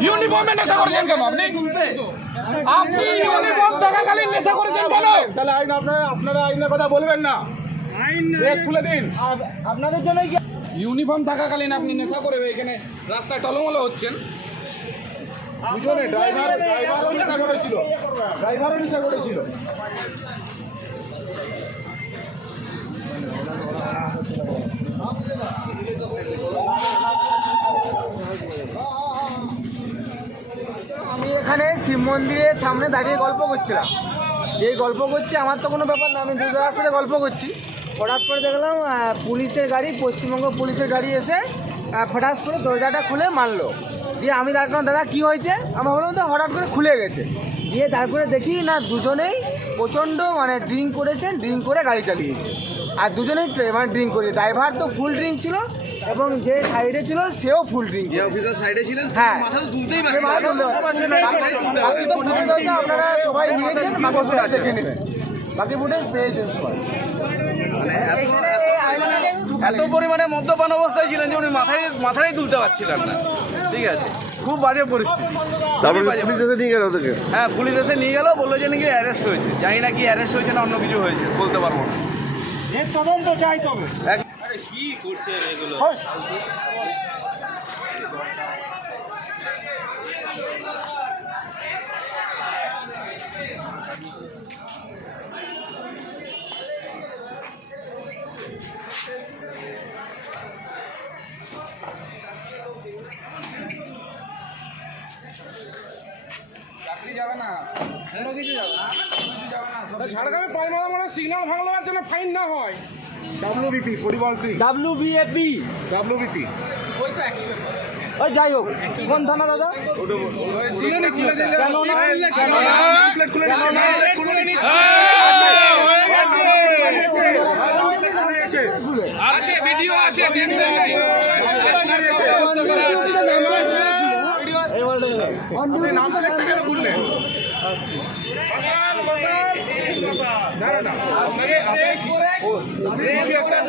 ইউনিফর্মে নেশা করেছেন কেন আপনি? আপনি ইউনিফর্ম থাকাকালীন নেশা করেছেন কেন? তাহলে আইন আপনারা আপনারা আইনের কথা বলবেন না। ড্রেস খুলে দিন। আপনাদের জন্যই কি ইউনিফর্ম থাকাকালীন আপনি নেশা করে এখানে রাস্তায় টলমলো হচ্ছেন। দুজনে ড্রাইভার ড্রাইভারও নেশা করেছিল। ড্রাইভারও নেশা করেছিল। শিব মন্দিরের সামনে দাঁড়িয়ে গল্প করছিলাম। যে গল্প করছি, আমার তো কোনো ব্যাপার না, আমি দুজনের সাথে গল্প করছি। হঠাৎ করে দেখলাম পুলিশের গাড়ি, পশ্চিমবঙ্গ পুলিশের গাড়ি এসে ফটাস করে দরজাটা খুলে মারলো। দিয়ে আমি কারণ দাদা, কী হয়েছে? আমি বললাম তো হঠাৎ করে খুলে গেছে। দিয়ে তারপরে দেখি, না, দুজনেই প্রচণ্ড মানে ড্রিঙ্ক করেছেন, ড্রিঙ্ক করে গাড়ি চালিয়েছে। আর দুজনেই মানে ড্রিঙ্ক করেছে ড্রাইভার তো ফুল ড্রিঙ্ক ছিল এবং যে সাইডে ছিল সেও ফুল ড্রিঙ্ক যে অফিসার সাইডে ছিলেন হ্যাঁ। মাথা তো তুলতেই। বাকি তো আপনারা সবাই নিয়েছেন বাকি ফুটেজ বাকি ফুটেজ পেয়েছেন সবাই। মানে এত পরিমাণে মদ্যপান অবস্থায় ছিলেন যে উনি মাথায় মাথায় তুলতে পারছিলেন না। ঠিক আছে? খুব বাজে পরিস্থিতি। বাজে পরিস্থিতি। নিয়ে গেল ওদেরকে? হ্যাঁ পুলিশ এসে নিয়ে গেল বলল যে নাকি অ্যারেস্ট হয়েছে। জানি না কি অ্যারেস্ট হয়েছে না অন্য কিছু হয়েছে বলতে পারব না। এর তদন্ত চাই তবে। কি করছে এগুলো? চাকরি যাবে না। কোনো কিছু যাবে। না। ঝাড়গ্রামে পাই মারা মানে সিগন্যাল ভাঙলার জন্য ফাইন না হয় ডাব্লিউবিপি পরিবহন সিং WBAP ডাব্লিউবিপি ওই যাই হোক কোন থানা দাদা আছে ভিডিও আছে টেনশন নাই কেন খুললেন না